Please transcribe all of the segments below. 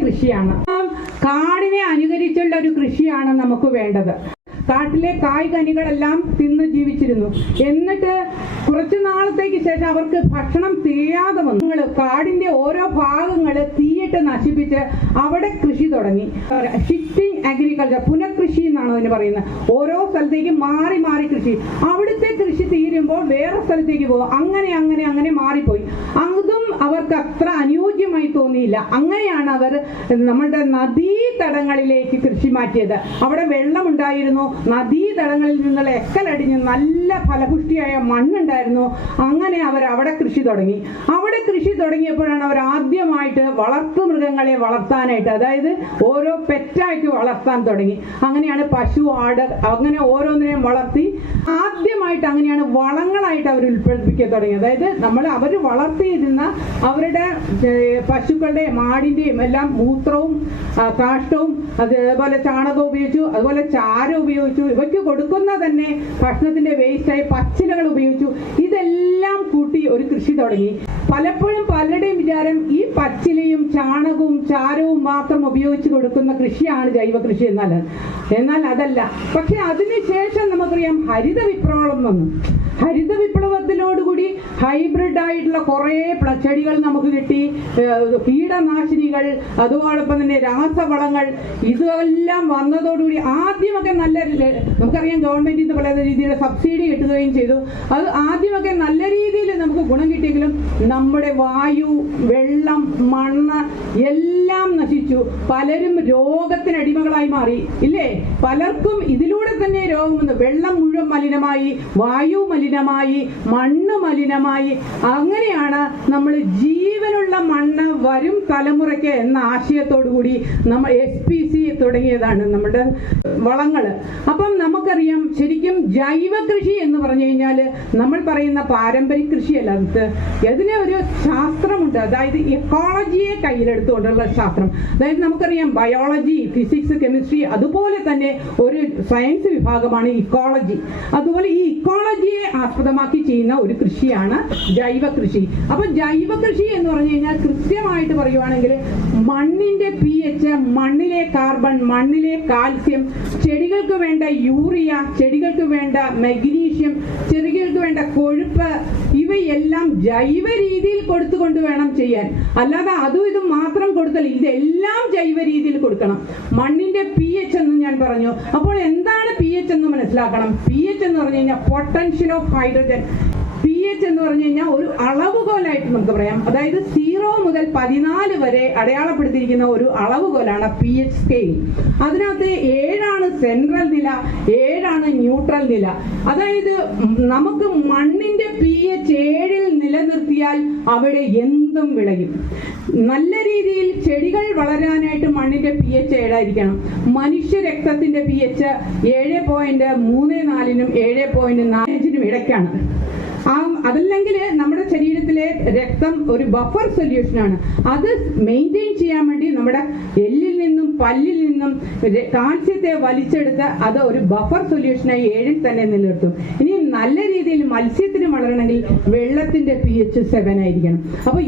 കൃഷിയാണ്. കാടിനെ അനുകരിച്ചുള്ള ഒരു കൃഷിയാണ് നമുക്ക് വേണ്ടത്. കാട്ടിലെ കായ്കനികളെല്ലാം തിന്ന് ജീവിച്ചിരുന്നു. എന്നിട്ട് കുറച്ചു നാളത്തേക്ക് ശേഷം അവർക്ക് ഭക്ഷണം തീയാതെ വന്നു. കാടിന്റെ ഓരോ ഭാഗങ്ങൾ തീയിട്ട് നശിപ്പിച്ച് അവിടെ കൃഷി തുടങ്ങി. ഷിഫ്റ്റിംഗ് അഗ്രികൾച്ചർ പുനഃകൃഷി എന്നാണ് അതിന് പറയുന്നത്. ഓരോ സ്ഥലത്തേക്ക് മാറി മാറി കൃഷി. അവിടുത്തെ കൃഷി തീരുമ്പോൾ വേറെ സ്ഥലത്തേക്ക് പോകും. അങ്ങനെ അങ്ങനെ അങ്ങനെ മാറിപ്പോയി. അതും അവർക്ക് അത്ര അനുയോജ്യമായി തോന്നിയില്ല. അങ്ങനെയാണ് അവർ നമ്മുടെ നദീതടങ്ങളിലേക്ക് കൃഷി മാറ്റിയത്. അവിടെ വെള്ളമുണ്ടായിരുന്നു. Mabi നദീതടങ്ങളിൽ നിന്നുള്ള എക്കലടിഞ്ഞ് നല്ല ഫലപുഷ്ടിയായ മണ്ണുണ്ടായിരുന്നു. അങ്ങനെ അവർ അവിടെ കൃഷി തുടങ്ങി. അവിടെ കൃഷി തുടങ്ങിയപ്പോഴാണ് അവർ ആദ്യമായിട്ട് വളർത്തു മൃഗങ്ങളെ വളർത്താനായിട്ട് അതായത് ഓരോ പെറ്റായിട്ട് വളർത്താൻ തുടങ്ങി. അങ്ങനെയാണ് പശു ആട് അങ്ങനെ ഓരോന്നിനെയും വളർത്തി ആദ്യമായിട്ട് അങ്ങനെയാണ് വളങ്ങളായിട്ട് അവർ ഉൽപ്പാദിപ്പിക്കാൻ തുടങ്ങി അതായത് നമ്മൾ അവർ വളർത്തിയിരുന്ന അവരുടെ പശുക്കളുടെ പശുക്കളുടെയും ആടിന്റെയും എല്ലാം മൂത്രവും കാഷ്ടവും അതേപോലെ ചാണകം ഉപയോഗിച്ചു അതുപോലെ ചാരം ഉപയോഗിച്ചു. ഇവയ്ക്ക് കൊടുക്കുന്ന തന്നെ ഭക്ഷണത്തിന്റെ വേസ്റ്റായി പച്ചിലകൾ ഉപയോഗിച്ചു. ഇതെല്ലാം കൂട്ടി ഒരു കൃഷി തുടങ്ങി. പലപ്പോഴും പലരുടെയും വിചാരം ഈ പച്ചിലയും ചാണകവും ചാരവും മാത്രം ഉപയോഗിച്ച് കൊടുക്കുന്ന കൃഷിയാണ് ജൈവ കൃഷി എന്നാൽ. എന്നാൽ അതല്ല. പക്ഷെ അതിനുശേഷം നമുക്കറിയാം ഹരിത വിപ്ലവം വന്നു. ഹരിത വിപ്ലവത്തിനോടുകൂടി ഹൈബ്രിഡ് ആയിട്ടുള്ള കുറേ ചെടികൾ നമുക്ക് കിട്ടി. കീടനാശിനികൾ അതോടൊപ്പം തന്നെ രാസവളങ്ങൾ ഇതെല്ലാം വന്നതോടുകൂടി ആദ്യമൊക്കെ നല്ല നമുക്കറിയാം ഗവൺമെന്റിൽ നിന്ന് പല രീതിയിലുള്ള സബ്സിഡി കിട്ടുകയും ചെയ്തു. അത് ആദ്യമൊക്കെ നല്ല രീതിയിൽ നമുക്ക് ഗുണം കിട്ടിയെങ്കിലും നമ്മുടെ വായു വെള്ളം മണ്ണ് എല്ലാം നശിച്ചു. പലരും രോഗത്തിന് അടിമകളായി മാറി. ഇല്ലേ? പലർക്കും ഇതിലൂടെ തന്നെ രോഗം വന്നു. വെള്ളം മുഴുവൻ മലിനമായി വായു മലിനമായി മണ്ണ് മലിനമായി. അങ്ങനെയാണ് നമ്മൾ ജീവനുള്ള മണ്ണ് വരും തലമുറയ്ക്ക് എന്ന ആശയത്തോടു കൂടി നമ്മൾ എസ് പി സി തുടങ്ങിയതാണ് നമ്മുടെ വളങ്ങൾ. അപ്പം നമുക്കറിയാം ശരിക്കും ജൈവ കൃഷി എന്ന് പറഞ്ഞു കഴിഞ്ഞാൽ നമ്മൾ പറയുന്ന പാരമ്പര്യ കൃഷിയല്ല. അത് അതിന് ഒരു ശാസ്ത്രമുണ്ട്. അതായത് എക്കോളജിയെ കയ്യിലെടുത്തുകൊണ്ടുള്ള ശാസ്ത്രം. അതായത് നമുക്കറിയാം ബയോളജി ഫിസിക്സ് കെമിസ്ട്രി അതുപോലെ തന്നെ ഒരു സയൻസ് വിഭാഗമാണ് ഇക്കോളജി അതുപോലെ ഈ ഇക്കോളജിയെ ആസ്പദമാക്കി ചെയ്യുന്ന ഒരു കൃഷിയാണ് ജൈവ കൃഷി. അപ്പൊ ജൈവ കൃഷി എന്ന് പറഞ്ഞു കഴിഞ്ഞാൽ കൃത്യമായിട്ട് പറയുവാണെങ്കിൽ മണ്ണിന്റെ പി എച്ച് മണ്ണിലെ കാർബൺ മണ്ണിലെ കാൽസ്യം ചെടികൾക്ക് വേണ്ട യൂറിയ ചെടികൾക്ക് വേണ്ട മെഗ്നീഷ്യം ചെടികൾക്ക് വേണ്ട കൊഴുപ്പ് ഇവയെല്ലാം ജൈവ രീതിയിൽ കൊടുത്തുകൊണ്ട് വേണം ചെയ്യാൻ. അല്ലാതെ അതും ഇതും മാത്രം കൊടുത്തല്ല ഇതെല്ലാം ജൈവ രീതിയിൽ കൊടുക്കണം. മണ്ണിന്റെ പി എച്ച് എന്ന് ഞാൻ പറഞ്ഞു. അപ്പോൾ എന്താണ് പി എച്ച് എന്ന് മനസ്സിലാക്കണം? പി എച്ച് എന്ന് പറഞ്ഞു കഴിഞ്ഞാൽ പൊട്ടൻഷ്യൽ ഓഫ് ഹൈഡ്രജൻ എച്ച് എന്ന് പറഞ്ഞു കഴിഞ്ഞാൽ ഒരു അളവുകോലായിട്ട് നമുക്ക് പറയാം. അതായത് സീറോ മുതൽ പതിനാല് വരെ അടയാളപ്പെടുത്തിയിരിക്കുന്ന ഒരു അളവുകോലാണ് പി എച്ച് സ്കെയിൽ അതിനകത്ത് ഏഴാണ് സെൻട്രൽ നില ഏഴാണ് ന്യൂട്രൽ നില. അതായത് നമുക്ക് മണ്ണിന്റെ പി എച്ച് ഏഴിൽ നിലനിർത്തിയാൽ അവിടെ എന്തും വിളയും. നല്ല രീതിയിൽ ചെടികൾ വളരാനായിട്ട് മണ്ണിന്റെ പി എച്ച് ഏഴായിരിക്കണം. മനുഷ്യ രക്തത്തിന്റെ പി എച്ച് ഏഴ് പോയിന്റ് മൂന്ന് നാലിനും ഏഴ് പോയിന്റ് നാലഞ്ചിനും ഇടയ്ക്കാണ്. ആ അതല്ലെങ്കിൽ നമ്മുടെ ശരീരത്തിലെ രക്തം ഒരു ബഫർ സൊല്യൂഷനാണ് അത് മെയിന്റെയിൻ ചെയ്യാൻ വേണ്ടി നമ്മുടെ എല്ലിൽ നിന്നും പല്ലിൽ നിന്നും കാൽസ്യത്തെ വലിച്ചെടുത്ത് അത് ഒരു ബഫർ സൊല്യൂഷനായി ഏഴിൽ തന്നെ നിലനിർത്തും. ഇനി നല്ല രീതിയിൽ മത്സ്യത്തിന് വളരണമെങ്കിൽ വെള്ളത്തിന്റെ പി എച്ച് സെവൻ ആയിരിക്കണം. അപ്പൊ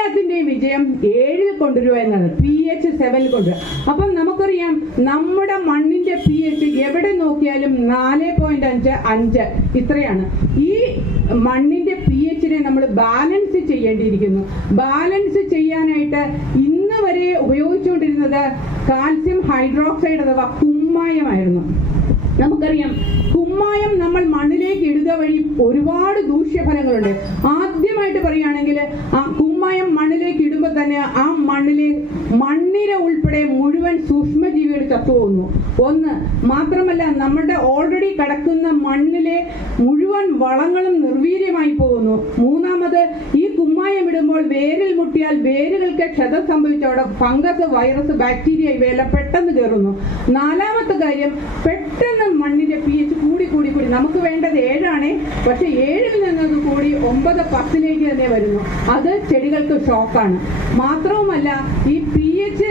എല്ലാത്തിന്റെയും വിജയം ഏഴിൽ കൊണ്ടുവരിക എന്നാണ്. പി എച്ച് സെവനിൽ കൊണ്ടുവരിക. അപ്പം നമുക്കറിയാം നമ്മുടെ മണ്ണിന്റെ പി എച്ച് എവിടെ നോക്കിയാലും നാല് പോയിന്റ് അഞ്ച് അഞ്ച് ഇത്രയാണ്. ഈ മണ്ണിന്റെ പി എച്ചിനെ നമ്മൾ ബാലൻസ് ചെയ്യേണ്ടിയിരിക്കുന്നു. ബാലൻസ് ചെയ്യാനായിട്ട് ഇന്ന് വരെ ഉപയോഗിച്ചുകൊണ്ടിരുന്നത് കാൽസ്യം ഹൈഡ്രോക്സൈഡ് അഥവാ കുമ്മായമായിരുന്നു. നമുക്കറിയാം കുമ്മായം നമ്മൾ മണ്ണിലേക്ക് ഇടുക വഴി ഒരുപാട് ദൂഷ്യഫലങ്ങളുണ്ട്. ആദ്യമായിട്ട് പറയുകയാണെങ്കിൽ ആ തന്നെ ആ മണ്ണിലെ മണ്ണിര ഉൾപ്പെടെ മുഴുവൻ സൂക്ഷ്മജീവികൾ ചത്തുപോകുന്നു. ഒന്ന് മാത്രമല്ല നമ്മുടെ ഓൾറെഡി കിടക്കുന്ന മണ്ണിലെ മുഴുവൻ വളങ്ങളും നിർവീര്യമായി പോകുന്നു. മൂന്നാമത് ഈ കുമ്മായം ഇടുമ്പോൾ വേരിൽ മുട്ടിയാൽ വേരുകൾക്ക് ക്ഷതം സംഭവിച്ച അവിടെ ഫംഗസ് വൈറസ് ബാക്ടീരിയ ഇവയെല്ലാം പെട്ടെന്ന് കയറുന്നു നാലാമത്തെ കാര്യം പെട്ടെന്ന് മണ്ണിന്റെ പി എച്ച് കൂടി കൂടി. നമുക്ക് വേണ്ടത് ഏഴാണ്. പക്ഷെ ഏഴിൽ നിന്നത് കൂടി ഒമ്പത് പത്തിലേക്ക് തന്നെ വരുന്നു. അത് ചെടികൾക്ക് ഷോക്കാണ്. മാത്രവുമല്ല ഈ പി എച്ച്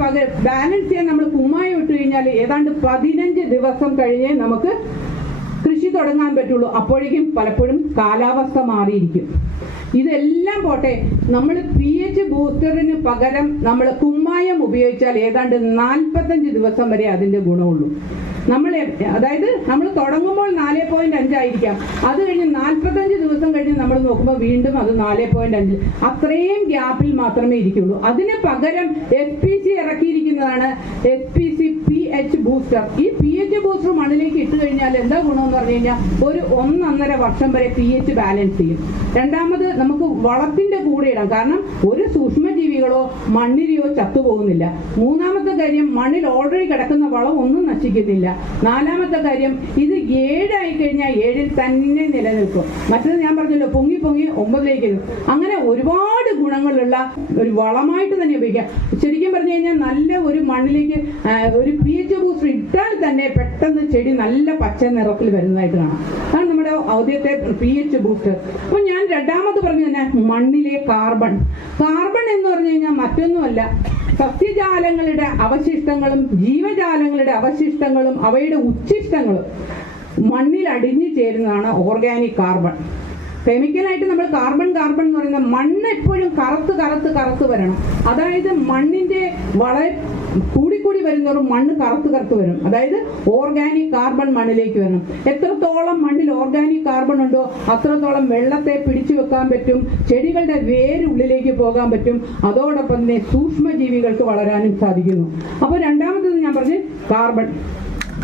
പകരം ബാലൻസ് ചെയ്യാൻ നമ്മൾ കുമ്മായി ഇട്ട് കഴിഞ്ഞാൽ ഏതാണ്ട് പതിനഞ്ച് ദിവസം കഴിഞ്ഞേ നമുക്ക് കൃഷി തുടങ്ങാൻ പറ്റുള്ളൂ. അപ്പോഴേക്കും പലപ്പോഴും കാലാവസ്ഥ മാറിയിരിക്കും. ഇതെല്ലാം പോട്ടെ നമ്മൾ പി എച്ച് ബൂസ്റ്ററിന് പകരം നമ്മൾ കുമ്മായം ഉപയോഗിച്ചാൽ ഏതാണ്ട് നാൽപ്പത്തഞ്ച് ദിവസം വരെ അതിന്റെ ഗുണമുള്ളൂ. നമ്മൾ അതായത് നമ്മൾ തുടങ്ങുമ്പോൾ നാല് പോയിന്റ് അഞ്ചായിരിക്കാം അത് കഴിഞ്ഞ് നാൽപ്പത്തഞ്ച് ദിവസം കഴിഞ്ഞ് നമ്മൾ നോക്കുമ്പോൾ വീണ്ടും അത് നാല് പോയിന്റ് അഞ്ച്. അത്രയും ഗ്യാപ്പിൽ മാത്രമേ ഇരിക്കുള്ളൂ. അതിന് പകരം S P C ഇറക്കിയിരിക്കുന്നതാണ് S P C P H booster ഈ പി എച്ച് ബൂസ്റ്റർ മണ്ണിലേക്ക് ഇട്ട് കഴിഞ്ഞാൽ എന്താ ഗുണമെന്ന് പറഞ്ഞു കഴിഞ്ഞാൽ ഒരു ഒന്നൊന്നര വർഷം വരെ പി എച്ച് ബാലൻസ് ചെയ്യും. രണ്ടാമത് നമുക്ക് വളത്തിന്റെ കൂടെ ഇടാം. കാരണം ഒരു സൂക്ഷ്മജീവികളോ മണ്ണിലെയോ ചത്തുപോകുന്നില്ല. മൂന്നാമത്തെ കാര്യം മണ്ണിൽ ഓൾറെഡി കിടക്കുന്ന വളം ഒന്നും നശിക്കുന്നില്ല. നാലാമത്തെ കാര്യം ഇത് ഏഴായി കഴിഞ്ഞാൽ ഏഴിൽ തന്നെ നിലനിൽക്കും. മറ്റത് ഞാൻ പറഞ്ഞല്ലോ പൊങ്ങി പൊങ്ങി ഒമ്പതിലേക്ക്. അങ്ങനെ ഒരുപാട് ഗുണങ്ങളുള്ള ഒരു വളമായിട്ട് തന്നെ ഉപയോഗിക്കാം. ശരിക്കും കഴിഞ്ഞാൽ നല്ല ഒരു മണ്ണിലേക്ക് ഒരു പി ബൂസ്റ്റർ ഇട്ടാൽ തന്നെ പെട്ടെന്ന് ചെടി നല്ല പച്ച നിറത്തിൽ വരുന്നതായിട്ട് കാണാം. അതാണ് നമ്മുടെ ഔദ്യത്തെ പി എച്ച് ബൂസ്റ്റർ അപ്പൊ ഞാൻ രണ്ടാമത് പറഞ്ഞു തന്നെ മണ്ണിലെ കാർബൺ കാർബൺ എന്ന് പറഞ്ഞു കഴിഞ്ഞാൽ മറ്റൊന്നുമല്ല സസ്യജാലങ്ങളുടെ അവശിഷ്ടങ്ങളും ജീവജാലങ്ങളുടെ അവശിഷ്ടങ്ങളും അവയുടെ ഉച്ഛിഷ്ടങ്ങളും മണ്ണിൽ അടിഞ്ഞു ചേരുന്നതാണ് ഓർഗാനിക് കാർബൺ കെമിക്കലായിട്ട് നമ്മൾ കാർബൺ കാർബൺ എന്ന് പറയുന്ന മണ്ണ് എപ്പോഴും കറുത്ത് കറുത്ത് കറുത്ത് വരണം. അതായത് മണ്ണിന്റെ വളരെ കൂടിക്കൂടി വരുന്നവരും മണ്ണ് കറുത്ത് കറുത്ത് വരും. അതായത് ഓർഗാനിക് കാർബൺ മണ്ണിലേക്ക് വരണം. എത്രത്തോളം മണ്ണിൽ ഓർഗാനിക് കാർബൺ ഉണ്ടോ അത്രത്തോളം വെള്ളത്തെ പിടിച്ചു വെക്കാൻ പറ്റും. ചെടികളുടെ വേര് ഉള്ളിലേക്ക് പോകാൻ പറ്റും. അതോടൊപ്പം തന്നെ സൂക്ഷ്മജീവികൾക്ക് വളരാനും സാധിക്കുന്നു. അപ്പോൾ രണ്ടാമത്തത് ഞാൻ പറഞ്ഞു കാർബൺ.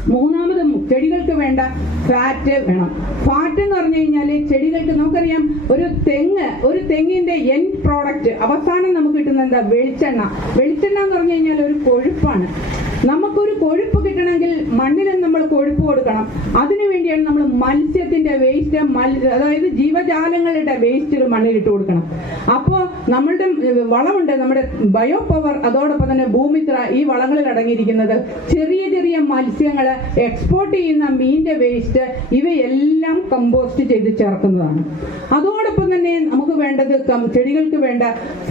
മൂന്നാമത് ചെടികൾക്ക് വേണ്ട ഫാറ്റ് വേണം. ഫാറ്റ് എന്ന് പറഞ്ഞു കഴിഞ്ഞാൽ ചെടികൾക്ക് നമുക്കറിയാം ഒരു തെങ്ങ് ഒരു തെങ്ങിന്റെ എൻ പ്രോഡക്റ്റ് അവസാനം നമുക്ക് കിട്ടുന്ന എന്താ? വെളിച്ചെണ്ണ. വെളിച്ചെണ്ണ എന്ന് പറഞ്ഞു കഴിഞ്ഞാൽ ഒരു കൊഴുപ്പാണ്. നമുക്കൊരു കൊഴുപ്പ് നമ്മൾ കൊഴുപ്പ് കൊടുക്കണം അതിനു വേണ്ടിയാണ് നമ്മൾ മത്സ്യത്തിന്റെ വേസ്റ്റ് അതായത് ജീവജാലങ്ങളുടെ വേസ്റ്റുകൾ മണ്ണിലിട്ട് കൊടുക്കണം. അപ്പോൾ നമ്മളുടെ വളമുണ്ട് നമ്മുടെ ബയോ പവർ അതോടൊപ്പം തന്നെ ഭൂമിത്ര ഈ വളങ്ങളിൽ അടങ്ങിയിരിക്കുന്നത് ചെറിയ ചെറിയ മത്സ്യങ്ങൾ എക്സ്പോർട്ട് ചെയ്യുന്ന മീനിന്റെ വേസ്റ്റ് ഇവയെല്ലാം കമ്പോസ്റ്റ് ചെയ്ത് ചേർക്കുന്നതാണ്. അതോടൊപ്പം തന്നെ നമുക്ക് വേണ്ടത് ചെടികൾക്ക് വേണ്ട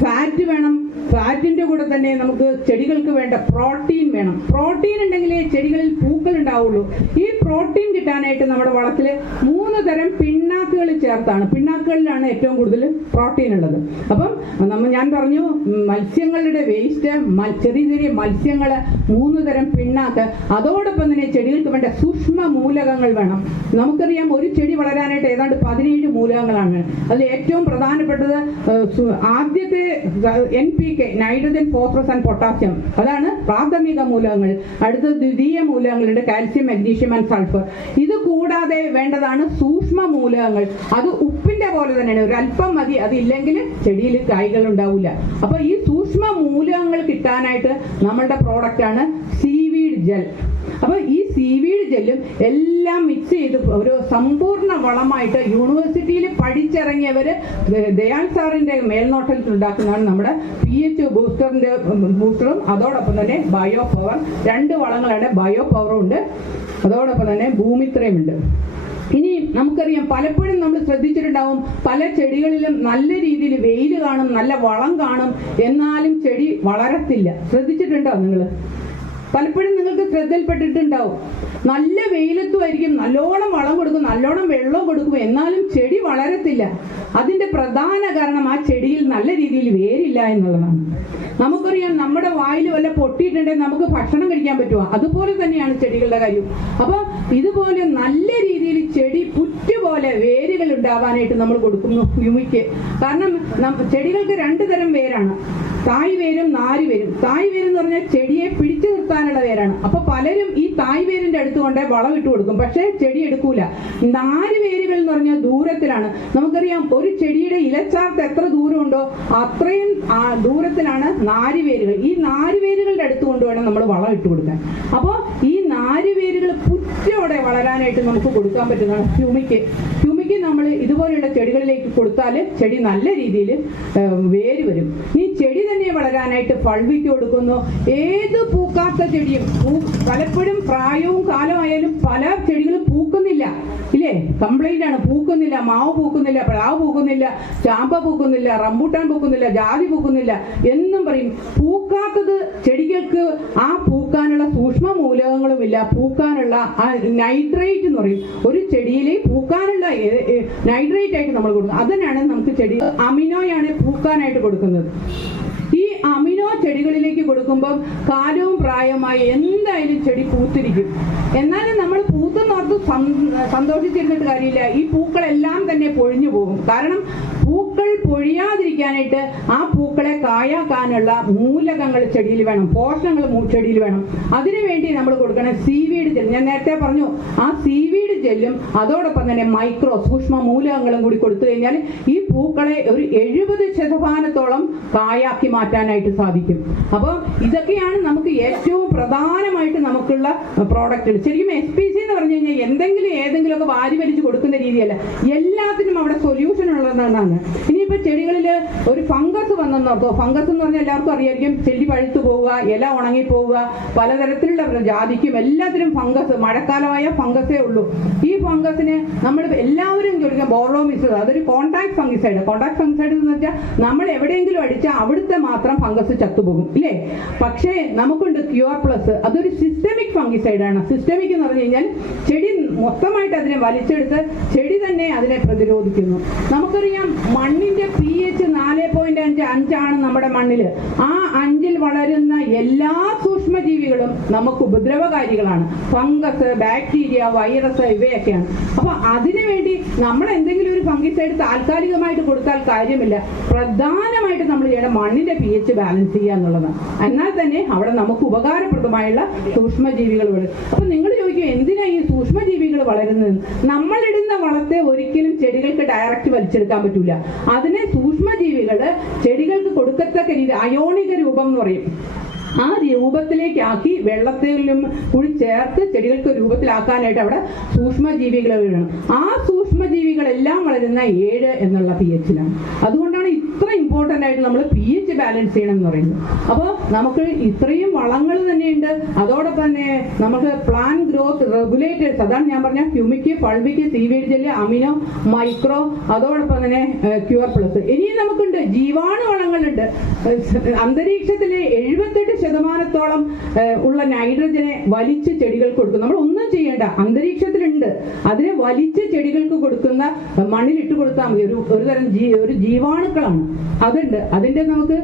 ഫാറ്റ് വേണം. ഫാറ്റിന്റെ കൂടെ തന്നെ നമുക്ക് ചെടികൾക്ക് വേണ്ട പ്രോട്ടീൻ വേണം. പ്രോട്ടീൻ ഉണ്ടെങ്കിലേ ചെടികളിൽ പൂക്കൾ ഉണ്ടാവുള്ളൂ. ഈ പ്രോട്ടീൻ കിട്ടാനായിട്ട് നമ്മുടെ വളത്തിൽ മൂന്ന് തരം പിണ്ണാക്കുകൾ ചേർത്താണ്. പിണ്ണാക്കുകളിലാണ് ഏറ്റവും കൂടുതൽ പ്രോട്ടീൻ ഉള്ളത്. അപ്പം നമ്മൾ ഞാൻ പറഞ്ഞു മത്സ്യങ്ങളുടെ വേസ്റ്റ് ചെറിയ ചെറിയ മത്സ്യങ്ങൾ മൂന്ന് തരം പിണ്ണാക്ക്. അതോടൊപ്പം തന്നെ ചെടികൾക്ക് വേണ്ട സൂക്ഷ്മ മൂലകങ്ങൾ വേണം. നമുക്കറിയാം ഒരു ചെടി വളരാനായിട്ട് ഏതാണ്ട് പതിനേഴ് മൂലകങ്ങളാണ്. അതിൽ ഏറ്റവും പ്രധാനപ്പെട്ടത് ആദ്യത്തെ N P K nitrogen phosphorus and potassium അതാണ് പ്രാഥമിക മൂലകങ്ങൾ. അടുത്ത ദ്വിതീയ മൂലകങ്ങളുണ്ട് കാൽസ്യം മഗ്നീഷ്യം ആൻഡ് സൾഫർ ഇത് കൂടാതെ വേണ്ടതാണ് സൂക്ഷ്മ മൂലകങ്ങൾ. അത് ഉപ്പിന്റെ പോലെ തന്നെയാണ്. ഒരു അല്പം മതി അതില്ലെങ്കിൽ ചെടിയിൽ കായ്കൾ ഉണ്ടാവില്ല അപ്പൊ ഈ സൂക്ഷ്മ മൂലകങ്ങൾ കിട്ടാനായിട്ട് നമ്മളുടെ പ്രോഡക്റ്റ് ആണ് സീവീഡ് ജെൽ അപ്പൊ ഈ സീവീഡ് ജെല്ലും എല്ലാം മിക്സ് ചെയ്ത് ഒരു സമ്പൂർണ വളമായിട്ട് യൂണിവേഴ്സിറ്റിയിൽ പഠിച്ചിറങ്ങിയവര് ദയാൻ സാറിന്റെ മേൽനോട്ടത്തിൽ ഉണ്ടാക്കുന്നതാണ് നമ്മുടെ പി എച്ച് ബൂസ്റ്ററിന്റെ ബൂസ്റ്ററും. അതോടൊപ്പം തന്നെ ബയോ പവർ രണ്ട് വളങ്ങളാണ് ബയോ പവറും ഉണ്ട്. അതോടൊപ്പം തന്നെ ഭൂമിത്രയുമുണ്ട് ഇനി നമുക്കറിയാം പലപ്പോഴും നമ്മൾ ശ്രദ്ധിച്ചിട്ടുണ്ടാവും പല ചെടികളിലും നല്ല രീതിയിൽ വെയിൽ കാണും നല്ല വളം കാണും എന്നാലും ചെടി വളരത്തില്ല. ശ്രദ്ധിച്ചിട്ടുണ്ടോ നിങ്ങൾ? പലപ്പോഴും നിങ്ങൾക്ക് ശ്രദ്ധയിൽപ്പെട്ടിട്ടുണ്ടാവും. നല്ല വെയിലത്തുമായിരിക്കും നല്ലോണം വളം കൊടുക്കും നല്ലോണം വെള്ളം കൊടുക്കും. എന്നാലും ചെടി വളരത്തില്ല. അതിന്റെ പ്രധാന കാരണം ആ ചെടിയിൽ നല്ല രീതിയിൽ വേരില്ല എന്നുള്ളതാണ്. നമുക്കറിയാം നമ്മുടെ വായിൽ വല്ല പൊട്ടിയിട്ടുണ്ടെങ്കിൽ നമുക്ക് ഭക്ഷണം കഴിക്കാൻ പറ്റുമോ? അതുപോലെ തന്നെയാണ് ചെടികളുടെ കാര്യം. അപ്പൊ ഇതുപോലെ നല്ല രീതിയിൽ ചെടി പുറ്റുപോലെ വേരുകൾ ഉണ്ടാവാനായിട്ട് നമ്മൾ കൊടുക്കുന്നു ഹ്യൂമിക്ക് കാരണം ചെടികൾക്ക് രണ്ട് തരം വേരാണ്. തായ് വേരും നാര് വേരും. തായ് പറഞ്ഞാൽ ചെടിയെ പിടിച്ചു നിർത്താനുള്ള വേരാണ്. അപ്പൊ പലരും ഈ തായ് വേരിന്റെ അടുത്ത് കൊണ്ട് വളം ഇട്ട് കൊടുക്കും. പക്ഷേ ചെടി എടുക്കൂല. നാല് വേരുകൾ എന്ന് പറഞ്ഞാൽ ദൂരത്തിലാണ്. നമുക്കറിയാം ഒരു ചെടിയുടെ ഇലച്ചാർത്ത് എത്ര ദൂരമുണ്ടോ അത്രയും ദൂരത്തിലാണ് നാരുവേരുകൾ ഈ നാരുവേരുകളുടെ അടുത്ത് കൊണ്ട് വേണം നമ്മൾ വളം ഇട്ട് കൊടുക്കാൻ. അപ്പോൾ ഈ നാരുവേരുകൾ പുറ്റോടെ വളരാനായിട്ട് നമുക്ക് കൊടുക്കാൻ പറ്റുന്നതാണ് ഹ്യൂമിക്ക് ഹ്യൂമിക്ക് നമ്മൾ ഇതുപോലെയുള്ള ചെടികളിലേക്ക് കൊടുത്താൽ ചെടി നല്ല രീതിയിൽ വേര് വരും. ഈ ചെടി തന്നെ വളരാനായിട്ട് പൾവിക്ക് കൊടുക്കുന്നു. ഏത് പൂക്കാത്ത ചെടിയും പൂ പലപ്പോഴും പ്രായവും കാലമായാലും പല ചെടികളും പൂക്കുന്നില്ല. ഇല്ലേ? കംപ്ലൈന്റ് ആണ്. പൂക്കുന്നില്ല. മാവ് പൂക്കുന്നില്ല. പ്ലാവ് പൂക്കുന്നില്ല. ചാമ്പ പൂക്കുന്നില്ല. റംബൂട്ടാൻ പൂക്കുന്നില്ല. ജാതി പൂക്കുന്നില്ല. എന്നും പറയും. പൂക്കാത്തത് ചെടികൾക്ക് ആ പൂക്കാനുള്ള സൂക്ഷ്മ മൂലകങ്ങളും ഇല്ല പൂക്കാനുള്ള ആ നൈട്രേറ്റ് എന്ന് പറയും. ഒരു ചെടിയിൽ പൂക്കാനുള്ള നൈട്രേറ്റ് ആയിട്ട് നമ്മൾ കൊടുക്കുന്നത്. അതിനാണ് നമുക്ക് ചെടി അമിനോയാണ് പൂക്കാനായിട്ട് കൊടുക്കുന്നത്. ഈ അമിനോ ചെടികളിലേക്ക് കൊടുക്കുമ്പോൾ കാലവും പ്രായമായി എന്തായാലും ചെടി പൂത്തിരിക്കും. എന്നാലും നമ്മൾ പൂത്തുന്നോർത്ത് സന്തോഷിച്ചിരുന്നിട്ട് കാര്യമില്ല. ഈ പൂക്കളെല്ലാം തന്നെ പൊഴിഞ്ഞു പോകും. കാരണം പൂക്കൾ പൊഴിയാതിരിക്കാനായിട്ട് ആ പൂക്കളെ കായാക്കാനുള്ള മൂലകങ്ങൾ ചെടിയിൽ വേണം പോഷണങ്ങൾ ചെടിയിൽ വേണം. അതിനുവേണ്ടി നമ്മൾ കൊടുക്കണം സീവീഡ് ജെൽ. ഞാൻ നേരത്തെ പറഞ്ഞു ആ സീവീഡ് ജെല്ലും അതോടൊപ്പം തന്നെ മൈക്രോ സൂക്ഷ്മ മൂലകങ്ങളും കൂടി കൊടുത്തു കഴിഞ്ഞാൽ ഈ പൂക്കളെ ഒരു എഴുപത് ശതമാനത്തോളം കായാക്കി മാറ്റാനായിട്ട് സാധിക്കും. അപ്പോൾ ഇതൊക്കെയാണ് നമുക്ക് ഏറ്റവും പ്രധാനമായിട്ട് നമുക്കുള്ള പ്രോഡക്റ്റുകൾ. ശരിക്കും എസ് പി സി എന്ന് പറഞ്ഞു കഴിഞ്ഞാൽ എന്തെങ്കിലും ഏതെങ്കിലുമൊക്കെ വാരി വലിച്ച് കൊടുക്കുന്ന രീതിയല്ല. എല്ലാത്തിനും അവിടെ സൊല്യൂഷൻ ഉള്ളതാണ് ഇനിയിപ്പോ ചെടികളിൽ ഒരു ഫംഗസ് വന്നെന്നോർത്തോ ഫംഗസ് എന്ന് പറഞ്ഞാൽ എല്ലാവർക്കും അറിയായിരിക്കും. ചെടി പഴുത്തു പോവുക ഇല ഉണങ്ങി പോവുക പലതരത്തിലുള്ള ജാതിക്കും എല്ലാത്തിനും ഫംഗസ് മഴക്കാലമായ ഫംഗസേ ഉള്ളൂ. ഈ ഫംഗസിന് നമ്മൾ എല്ലാവരും ചോദിക്കാം? ബോർലോമിസ് അതൊരു കോൺടാക്ട് ഫംഗിസൈഡ്. കോൺടാക്ട് ഫംഗിസൈഡ് എന്ന് വെച്ചാൽ നമ്മൾ എവിടെയെങ്കിലും അടിച്ചാൽ അവിടുത്തെ മാത്രം ഫംഗസ് ചത്തുപോകും ഇല്ലേ? പക്ഷേ നമുക്കുണ്ട് ക്യൂആർ പ്ലസ്. അതൊരു സിസ്റ്റമിക് ഫംഗിസൈഡ് ആണ്. സിസ്റ്റമിക് എന്ന് പറഞ്ഞു കഴിഞ്ഞാൽ ചെടി മൊത്തമായിട്ട് അതിനെ വലിച്ചെടുത്ത് ചെടി തന്നെ അതിനെ പ്രതിരോധിക്കുന്നു. നമുക്കറിയാം മണ്ണിന്റെ പി നാല് പോയിന്റ് അഞ്ച് അഞ്ചാണ് നമ്മുടെ മണ്ണിൽ ആ അഞ്ചിൽ വളരുന്ന എല്ലാ സൂക്ഷ്മജീവികളും നമുക്ക് ഉപദ്രവകാരികളാണ്. ഫംഗസ് ബാക്ടീരിയ വൈറസ് ഇവയൊക്കെയാണ്. അപ്പൊ അതിനുവേണ്ടി നമ്മൾ എന്തെങ്കിലും ഒരു ഫംഗിസൈഡ് താൽക്കാലികമായിട്ട് കൊടുത്താൽ കാര്യമില്ല. പ്രധാനമായിട്ട് നമ്മൾ ചെയ്യേണ്ട മണ്ണിന്റെ പി എച്ച് ബാലൻസ് ചെയ്യുക എന്നുള്ളതാണ്. എന്നാൽ തന്നെ അവിടെ നമുക്ക് ഉപകാരപ്രദമായുള്ള സൂക്ഷ്മജീവികൾ വരും അപ്പൊ നിങ്ങൾ ചോദിക്കും എന്തിനാ ഈ സൂക്ഷ്മജീവികൾ വളരുന്നത്? നമ്മളിടുന്ന വളത്തെ ഒരിക്കലും ചെടികൾക്ക് ഡയറക്റ്റ് വലിച്ചെടുക്കാൻ പറ്റൂല. അതിനെ സൂക്ഷ്മജീവികൾ ചെടികൾക്ക് കൊടുക്കത്തക്ക രീതി അയോണിക രൂപം എന്ന് പറയും. ആ രൂപത്തിലേക്കാക്കി വെള്ളത്തിലും കൂടി ചേർത്ത് ചെടികൾക്ക് രൂപത്തിലാക്കാനായിട്ട് അവിടെ സൂക്ഷ്മജീവികൾ വീഴണം ആ സൂക്ഷ്മജീവികളെല്ലാം വളരുന്ന ഏഴ് എന്നുള്ള പി എച്ചിലാണ് അതുകൊണ്ടാണ് ഇത്ര ഇമ്പോർട്ടന്റ് ആയിട്ട് നമ്മൾ പി എച്ച് ബാലൻസ് ചെയ്യണം എന്ന് പറയുന്നത്. അപ്പോൾ നമുക്ക് ഇത്രയും വളങ്ങൾ തന്നെയുണ്ട്. അതോടൊപ്പം തന്നെ നമുക്ക് പ്ലാൻ ഗ്രോത്ത് റെഗുലേറ്റേഴ്സ് അതാണ് ഞാൻ പറഞ്ഞ humic fulvic seaweed gel amino micro അതോടൊപ്പം തന്നെ ക്യൂർ പ്ലസ് ഇനിയും നമുക്കുണ്ട്. ജീവാണു വളങ്ങളുണ്ട് അന്തരീക്ഷത്തിലെ എഴുപത്തെട്ട് ശതമാനത്തോളം ഉള്ള നൈട്രജനെ വലിച്ച് ചെടികൾക്ക് കൊടുക്കും നമ്മൾ ഒന്നും ചെയ്യേണ്ട അന്തരീക്ഷത്തിലുണ്ട്. അതിനെ വലിച്ച് ചെടികൾക്ക് കൊടുക്കുന്ന മണ്ണിലിട്ട് കൊടുത്താൽ മതി. ഒരു ഒരു തരം ജീ ഒരു ജീവാണുക്കളാണ്. അതുണ്ട്. അതിന്റെ നമുക്ക്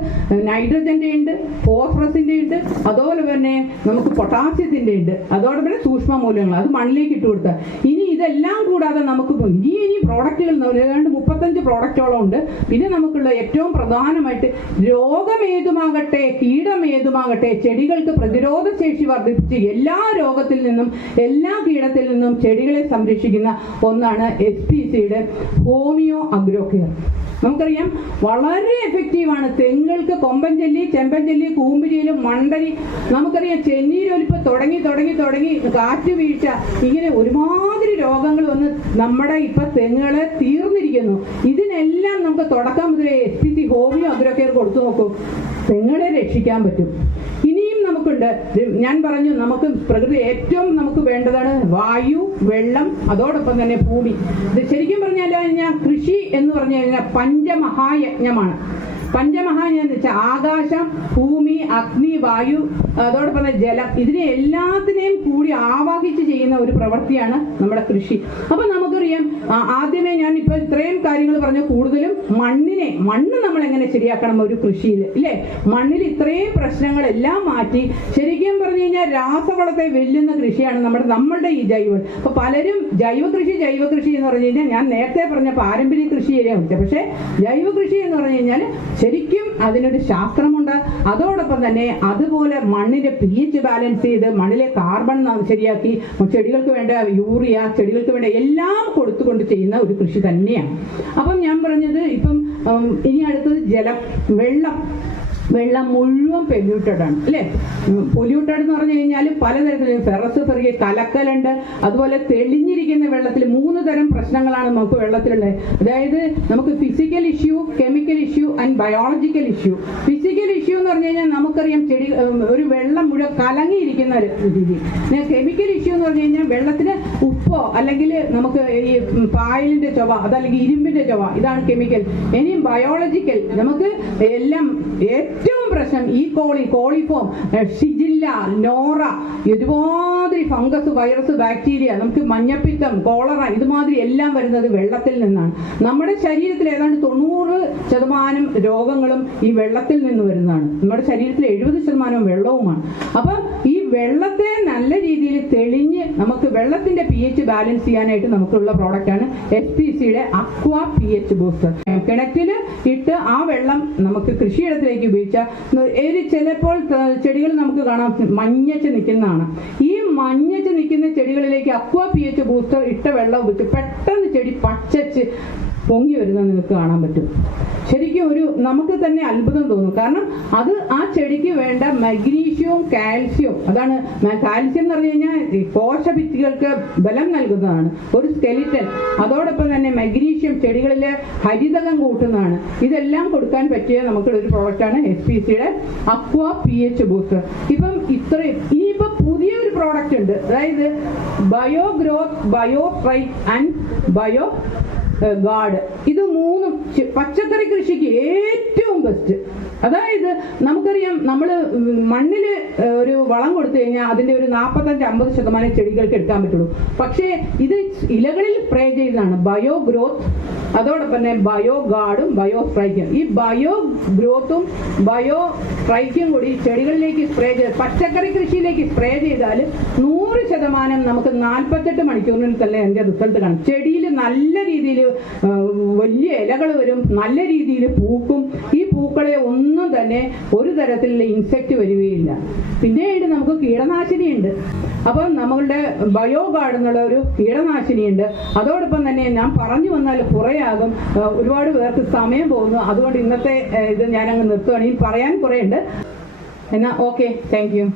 നൈട്രജന്റെ ഉണ്ട് ഫോസ്ഫറസിന്റെ ഉണ്ട് അതുപോലെ തന്നെ നമുക്ക് പൊട്ടാസ്യത്തിന്റെ ഉണ്ട് അതോടൊപ്പം സൂക്ഷ്മ മൂലകങ്ങൾ അത് മണ്ണിലേക്ക് ഇട്ട് കൊടുത്താൽ. ഇനി ഇതെല്ലാം കൂടാതെ നമുക്ക് ഇനി പ്രോഡക്റ്റുകൾ ഏതാണ്ട് മുപ്പത്തഞ്ച് പ്രോഡക്റ്റോളം ഉണ്ട്. പിന്നെ നമുക്കുള്ള ഏറ്റവും പ്രധാനമായിട്ട് രോഗമേതുമാകട്ടെ കീടമേതുമാകട്ടെ ചെടികൾക്ക് പ്രതിരോധ ശേഷി വർദ്ധിപ്പിച്ച് എല്ലാ രോഗത്തിൽ നിന്നും എല്ലാ കീടത്തിൽ നിന്നും ചെടികളെ സംരക്ഷിക്കുന്ന ഒന്നാണ് എസ് പി സിയുടെ ഹോമിയോ അഗ്രോ കെയർ. നമുക്കറിയാം വളരെ എഫക്റ്റീവാണ് തെങ്ങുകൾക്ക് കൊമ്പൻ ചെല്ലി ചെമ്പൻ ചെല്ലി കൂമ്പിരിയിലും മണ്ടരി. നമുക്കറിയാം ചെന്നീരൊലിപ്പ് തുടങ്ങി തുടങ്ങി തുടങ്ങി കാറ്റ് വീഴ്ച. ഇങ്ങനെ ഒരുമാതിരി രോഗങ്ങൾ വന്ന് നമ്മുടെ ഇപ്പൊ തെങ്ങുകളെ തീർന്നിരിക്കുന്നു. ഇതിനെല്ലാം നമുക്ക് തുടക്കം മുതലേ S P C homeo agro care കൊടുത്തു നോക്കും. തെങ്ങുകളെ രക്ഷിക്കാൻ പറ്റും. നമുക്കുണ്ട് ഞാൻ പറഞ്ഞു നമുക്ക് പ്രകൃതി ഏറ്റവും നമുക്ക് വേണ്ടതാണ് വായു വെള്ളം അതോടൊപ്പം തന്നെ ഭൂമി. ശരിക്കും പറഞ്ഞാൽ കൃഷി എന്ന് പറഞ്ഞു കഴിഞ്ഞാൽ പഞ്ചമഹായജ്ഞമാണ്. പഞ്ചമഹായജ്ഞം എന്ന് വെച്ചാൽ ആകാശം ഭൂമി അഗ്നി വായു അതോടൊപ്പം ജലം. ഇതിനെ എല്ലാത്തിനെയും കൂടി ആവാഹിച്ച് ചെയ്യുന്ന ഒരു പ്രവൃത്തിയാണ് നമ്മുടെ കൃഷി. അപ്പൊ നമുക്കറിയാം ആദ്യമേ ഞാൻ ഇപ്പൊ ഇത്രയും കാര്യങ്ങൾ പറഞ്ഞ കൂടുതലും മണ്ണിനെ മണ്ണ് നമ്മൾ എങ്ങനെ ശരിയാക്കണം ഒരു കൃഷിയിൽ ഇല്ലേ? മണ്ണിൽ ഇത്രയും പ്രശ്നങ്ങളെല്ലാം മാറ്റി ശരിക്കും പറഞ്ഞു കഴിഞ്ഞാൽ രാസവളത്തെ വെല്ലുന്ന കൃഷിയാണ് നമ്മുടെ നമ്മളുടെ ഈ ജൈവ അപ്പൊ പലരും ജൈവ കൃഷി ജൈവ കൃഷി എന്ന് പറഞ്ഞു കഴിഞ്ഞാൽ ഞാൻ നേരത്തെ പറഞ്ഞ പാരമ്പര്യ കൃഷി ഉണ്ട്. പക്ഷേ ജൈവ കൃഷി എന്ന് പറഞ്ഞു കഴിഞ്ഞാൽ ശരിക്കും അതിനൊരു ശാസ്ത്രമുണ്ട്. അതോടൊപ്പം തന്നെ അതുപോലെ മണ്ണിന്റെ പി എച്ച് ബാലൻസ് ചെയ്ത് മണ്ണിലെ കാർബൺ ശരിയാക്കി. ചെടികൾക്ക് വേണ്ട യൂറിയ ചെടികൾക്ക് വേണ്ട എല്ലാം കൊടുത്തുകൊണ്ട് ചെയ്യുന്ന ഒരു കൃഷി തന്നെയാണ്. അപ്പം ഞാൻ പറഞ്ഞത് ഇപ്പം ഇനി അടുത്തത് ജലം വെള്ളം. വെള്ളം മുഴുവൻ പൊല്യൂട്ടഡ് ആണ് അല്ലേ? പൊല്യൂട്ടഡ് എന്ന് പറഞ്ഞു കഴിഞ്ഞാൽ പലതരത്തിൽ ഫെറസ് ഫെറിയ കലക്കലുണ്ട്. അതുപോലെ തെളിഞ്ഞിരിക്കുന്ന വെള്ളത്തിൽ മൂന്ന് തരം പ്രശ്നങ്ങളാണ് നമുക്ക് വെള്ളത്തിലുള്ളത്. അതായത് നമുക്ക് physical issue chemical issue and biological issue physical issue എന്ന് പറഞ്ഞു കഴിഞ്ഞാൽ നമുക്കറിയാം ചെടി ഒരു വെള്ളം മുഴുവൻ കലങ്ങിയിരിക്കുന്ന രീതി. കെമിക്കൽ ഇഷ്യൂ എന്ന് പറഞ്ഞു കഴിഞ്ഞാൽ വെള്ളത്തിന് ഉപ്പോ അല്ലെങ്കിൽ നമുക്ക് ഈ പായലിന്റെ ചൊവ അതല്ലെങ്കിൽ ഇരുമ്പിന്റെ ചൊവ ഇതാണ് കെമിക്കൽ ഇനിയും ബയോളജിക്കൽ നമുക്ക് എല്ലാം ഏറ്റവും പ്രശ്നം. ഈ കോളി കോളിഫോം ഷിജില്ല നോറ ഒരുമാതിരി ഫംഗസ് വൈറസ് ബാക്ടീരിയ നമുക്ക് മഞ്ഞപ്പിത്തം കോളറ ഇതുമാതിരി എല്ലാം വരുന്നത് വെള്ളത്തിൽ നിന്നാണ്. നമ്മുടെ ശരീരത്തിൽ ഏതാണ്ട് തൊണ്ണൂറ് ശതമാനം രോഗങ്ങളും ഈ വെള്ളത്തിൽ നിന്ന് വരുന്നതാണ്. നമ്മുടെ ശരീരത്തിൽ എഴുപത് ശതമാനം വെള്ളവുമാണ്. അപ്പം ഈ വെള്ളത്തെ നല്ല രീതിയിൽ തെളിഞ്ഞ് നമുക്ക് വെള്ളത്തിന്റെ പി എച്ച് ബാലൻസ് ചെയ്യാനായിട്ട് നമുക്കുള്ള പ്രോഡക്റ്റാണ് എസ് പി സിയുടെ അക്വ പി എച്ച് ബൂസ്റ്റർ കിണറ്റിൽ ഇട്ട് ആ വെള്ളം നമുക്ക് കൃഷിയിടത്തിലേക്ക് ഉപയോഗിച്ചാൽ ഒരു ചിലപ്പോൾ ചെടികൾ നമുക്ക് കാണാം. മഞ്ഞച്ച് നിൽക്കുന്നതാണ്. ഈ മഞ്ഞച്ച് നിൽക്കുന്ന ചെടികളിലേക്ക് അക്വ പി എച്ച് ബൂസ്റ്റർ ഇട്ട വെള്ളം ഉപയോഗിച്ച് പെട്ടെന്ന് ചെടി പച്ചച്ച് പൊങ്ങി വരുന്നത് നിങ്ങൾക്ക് കാണാൻ പറ്റും. ശരിക്കും ഒരു നമുക്ക് തന്നെ അത്ഭുതം തോന്നും. കാരണം അത് ആ ചെടിക്ക് വേണ്ട മഗ്നീഷ്യവും കാൽസ്യവും അതാണ് കാൽസ്യം എന്ന് പറഞ്ഞു കഴിഞ്ഞാൽ കോശഭിത്തികൾക്ക് ബലം നൽകുന്നതാണ്. ഒരു സ്കെലിറ്റൻ അതോടൊപ്പം തന്നെ മഗ്നീഷ്യം ചെടികളിലെ ഹരിതകം കൂട്ടുന്നതാണ്. ഇതെല്ലാം കൊടുക്കാൻ പറ്റിയ നമുക്കുള്ള ഒരു പ്രോഡക്റ്റാണ് എസ് പി സിയുടെ അക്വ പി എച്ച് ബൂസ്റ്റർ ഇപ്പം ഇത്രയും ഇനിയിപ്പോൾ പുതിയ ഒരു പ്രോഡക്റ്റ് ഉണ്ട്. അതായത് bio growth bio strike and bio guard ഇത് മൂന്നും പച്ചക്കറി കൃഷിക്ക് ഏറ്റവും ബെസ്റ്റ് അതായത് നമുക്കറിയാം നമ്മൾ മണ്ണിൽ ഒരു വളം കൊടുത്തു കഴിഞ്ഞാൽ അതിന്റെ ഒരു നാൽപ്പത്തഞ്ച് അമ്പത് ശതമാനം ചെടികൾക്ക് എടുക്കാൻ പറ്റുള്ളൂ. പക്ഷേ ഇത് ഇലകളിൽ സ്പ്രേ ചെയ്തതാണ്. ബയോ ഗ്രോത്ത് അതോടൊപ്പം തന്നെ ബയോ ഗാർഡും ബയോ സ്ട്രൈക്കും ഈ ബയോ ഗ്രോത്തും ബയോ സ്ട്രൈക്കും കൂടി ചെടികളിലേക്ക് സ്പ്രേ ചെയ്ത് പച്ചക്കറി കൃഷിയിലേക്ക് സ്പ്രേ ചെയ്താൽ നൂറ് ശതമാനം നമുക്ക് നാൽപ്പത്തെട്ട് മണിക്കൂറിനുള്ളിൽ തന്നെ അതിന്റെ റിസൾട്ട് കാണും. ചെടിയിൽ നല്ല രീതിയിൽ വലിയ ഇലകൾ വരും നല്ല രീതിയിൽ പൂക്കും. ഈ പൂക്കളെ ഒന്നും തന്നെ ഒരു തരത്തിലുള്ള ഇൻസെക്റ്റ് വരികയില്ല. പിന്നീട് നമുക്ക് കീടനാശിനി ഉണ്ട് അപ്പം നമ്മളുടെ ബയോ ഗാർഡ് എന്നുള്ള ഒരു കീടനാശിനി ഉണ്ട് അതോടൊപ്പം തന്നെ ഞാൻ പറഞ്ഞു വന്നാൽ കുറേയാകും. ഒരുപാട് പേർക്ക് സമയം പോകുന്നു. അതുകൊണ്ട് ഇന്നത്തെ ഇത് ഞാൻ അങ്ങ് നിർത്തുകയാണ് ഇനി പറയാൻ കുറേ ഉണ്ട് എന്നാ ഓക്കെ. Thank you.